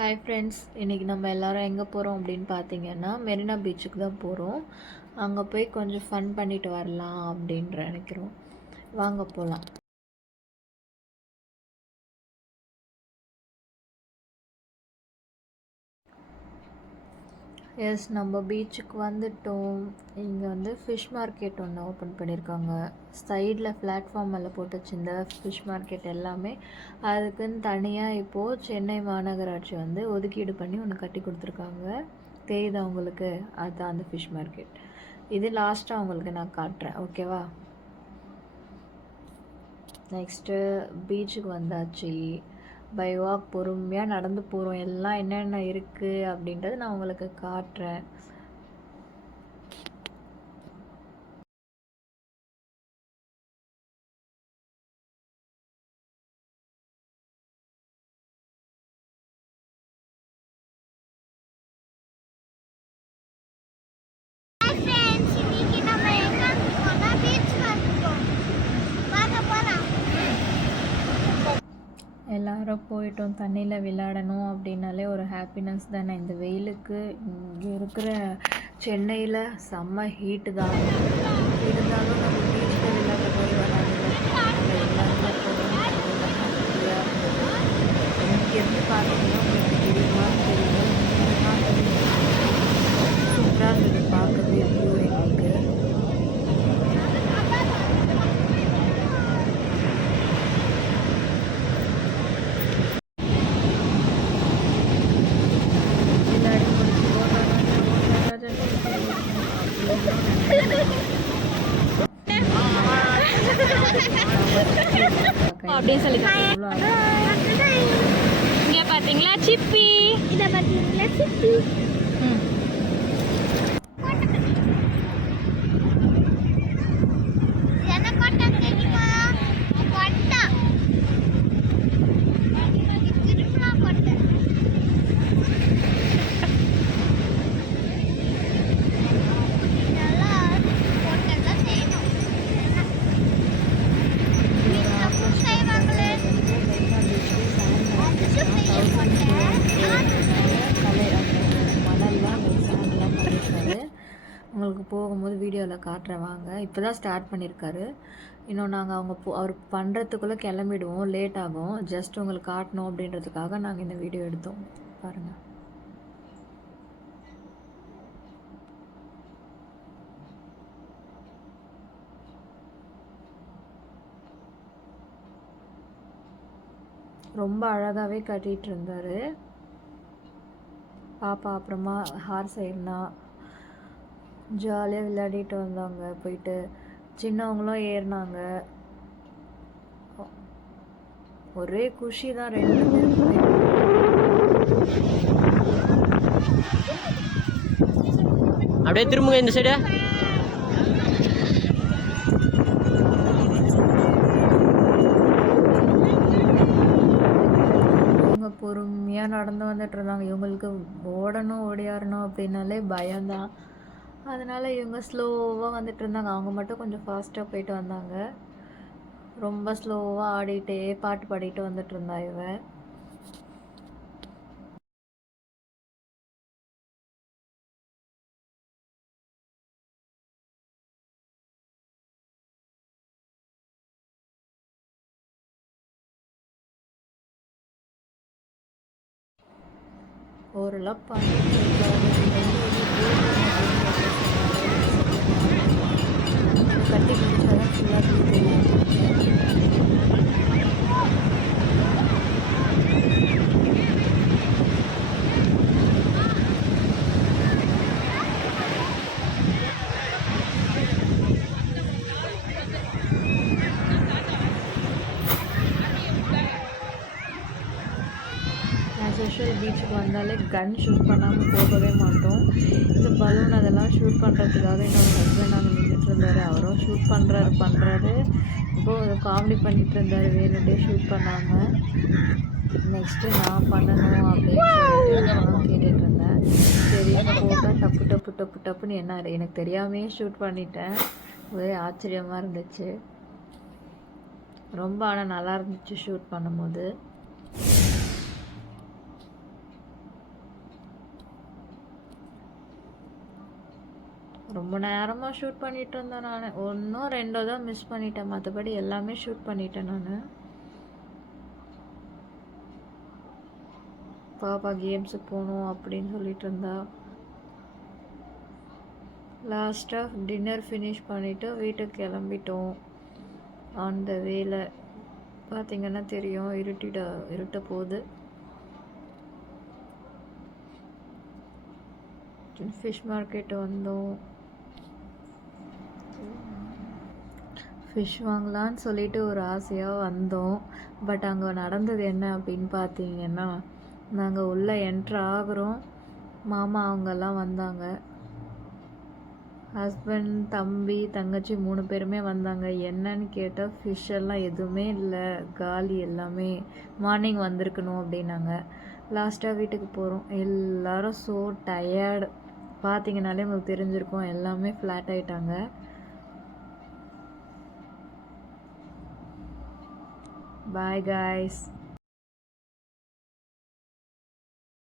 Hi friends, இன்றைக்கி நம்ம எல்லோரும் எங்கே போகிறோம் அப்படின்னு பார்த்தீங்கன்னா மெரினா பீச்சுக்கு தான் போகிறோம். அங்கே போய் கொஞ்சம் ஃபன் பண்ணிட்டு வரலாம் அப்படின்ற நினைக்கிறோம். வாங்க போகலாம். எஸ், நம்ம பீச்சுக்கு வந்துட்டோம். இங்கே வந்து ஃபிஷ் மார்க்கெட் ஒன்று ஓப்பன் பண்ணியிருக்காங்க. சைடில் பிளாட்ஃபார்ம் மேலே போட்டு வச்சிருந்த ஃபிஷ் மார்க்கெட் எல்லாமே அதுக்குன்னு தனியாக இப்போது சென்னை மாநகராட்சி வந்து ஒதுக்கீடு பண்ணி ஒன்று கட்டி கொடுத்துருக்காங்க. தெரியுது அவங்களுக்கு? அதுதான் அந்த ஃபிஷ் மார்க்கெட். இது லாஸ்ட்டாக அவங்களுக்கு நான் காட்டுறேன், ஓகேவா? நெக்ஸ்ட்டு பீச்சுக்கு வந்தாச்சு. பை வாக் பொறுமையாக நடந்து போகிறோம். எல்லாம் என்னென்ன இருக்குது அப்படின்றது நான் உங்களுக்கு காட்டுறேன். எல்லாரும் போயிட்டோம். தண்ணியில் விளையாடணும் அப்படின்னாலே ஒரு ஹாப்பினஸ் தானே. இந்த வெயிலுக்கு இங்கே இருக்கிற சென்னையில் செம்ம ஹீட்டு தான். இருந்தாலும் நம்ம பீச்சில் விளையாட போய் வராதில்லை. எல்லாருமே போகணும். இங்கேருந்து பார்த்தீங்கன்னா உங்களுக்கு தெரியுமா தெரியல, சூப்பராக இருந்தது பார்க்கவே வியூ எங்களுக்கு. அப்படின்னு சொல்லி இங்க பாத்தீங்களா சிப்பி, இத பாத்தீங்களா சிப்பி. உங்களுக்கு போகும்போது வீடியோவில் காட்டுறேன் வாங்க. இப்போ தான் ஸ்டார்ட் பண்ணியிருக்காரு. இன்னும் நாங்கள் அவர் பண்ணுறதுக்குள்ளே கிளம்பிடுவோம், லேட் ஆகும். ஜஸ்ட் உங்களுக்கு காட்டணும் அப்படின்றதுக்காக நாங்கள் இந்த வீடியோ எடுத்தோம். பாருங்கள். ரொம்ப அழகாகவே கட்டிகிட்டு இருந்தார் பாப்பா. அப்புறமா ஹார்ஸ் ஏறினா ஜாலியாக விளையாடிட்டு வந்தாங்க. போயிட்டு சின்னவங்களும் ஏறினாங்க. ஒரே குஷி தான் 2 பேரும். அப்படியே திரும்புங்க இந்த சைடு. பொறுமையாக நடந்து வந்துட்டு இருந்தாங்க. இவங்களுக்கு ஓடணும் ஓடியாரணும் அப்படின்னாலே பயம்தான். அதனால் இவங்க ஸ்லோவாக வந்துட்டு இருந்தாங்க. அவங்க மட்டும் கொஞ்சம் ஃபாஸ்ட்டாக போயிட்டு வந்தாங்க. ரொம்ப ஸ்லோவாக ஆடிட்டே பாட்டு பாடிட்டு வந்துட்டு இருந்தா இவ. ஓரளவு பண்ணிட்டு கட்டி பிடிச்சாதான் ஃபுல்லாக தெரியும். யூஷுவல் பீச்சுக்கு வந்தாலே கன் ஷூட் பண்ணாமல் போகவே மாட்டோம். இந்த பலூன் அதெல்லாம் ஷூட் பண்ணுறதுக்காக என்னோடய ஹஸ்பண்ட் நாங்கள் நின்றுட்டு இருந்தார். அவரும் ஷூட் பண்ணுறாரு. இப்போது காமெடி பண்ணிகிட்டு இருந்தார் வேணுண்டே ஷூட் பண்ணாமல். நெக்ஸ்ட்டு நான் பண்ணணும் அப்படின்னு சொல்லிட்டு நான் கேட்டுட்டு இருந்தேன். சரி போட்டால் டப்புன்னு என்ன எனக்கு தெரியாமையே ஷூட் பண்ணிட்டேன். ஒரே ஆச்சரியமாக இருந்துச்சு. ரொம்ப ஆனால் நல்லா இருந்துச்சு ஷூட் பண்ணும்போது. ரொம்ப நேரமாக ஷூட் பண்ணிட்டு இருந்தேன் நான். ஒன்றோ ரெண்டோ தான் மிஸ் பண்ணிட்டேன், மற்றபடி எல்லாமே ஷூட் பண்ணிட்டேன் நான். பாப்பா கேம்ஸுக்கு போகணும் அப்படின்னு சொல்லிட்டு இருந்தா. லாஸ்ட்டாக டின்னர் ஃபினிஷ் பண்ணிவிட்டு வீட்டுக்கு கிளம்பிட்டோம். ஆன் த வேல பார்த்திங்கன்னா தெரியும், இருட்ட போகுது. ஃபிஷ் மார்க்கெட் வந்தோம். ஃபிஷ் வாங்கலான்னு சொல்லிட்டு ஒரு ஆசையாக வந்தோம். பட் அங்கே நடந்தது என்ன அப்படின்னு பார்த்தீங்கன்னா, நாங்கள் உள்ளே என்ட்ரு ஆகுறோம், மாமா அவங்கெல்லாம் வந்தாங்க. ஹஸ்பண்ட், தம்பி, தங்கச்சி 3 பேருமே வந்தாங்க. என்னன்னு கேட்டால் ஃபிஷ் எல்லாம் எதுவுமே இல்லை, காலி எல்லாமே. மார்னிங் வந்திருக்கணும் அப்படின்னாங்க. லாஸ்ட்டாக வீட்டுக்கு போகிறோம். எல்லோரும் ஸோ டயர்டு. பார்த்தீங்கனாலே உங்களுக்கு தெரிஞ்சிருக்கும், எல்லாமே ஃப்ளாட் ஆகிட்டாங்க. Bye guys.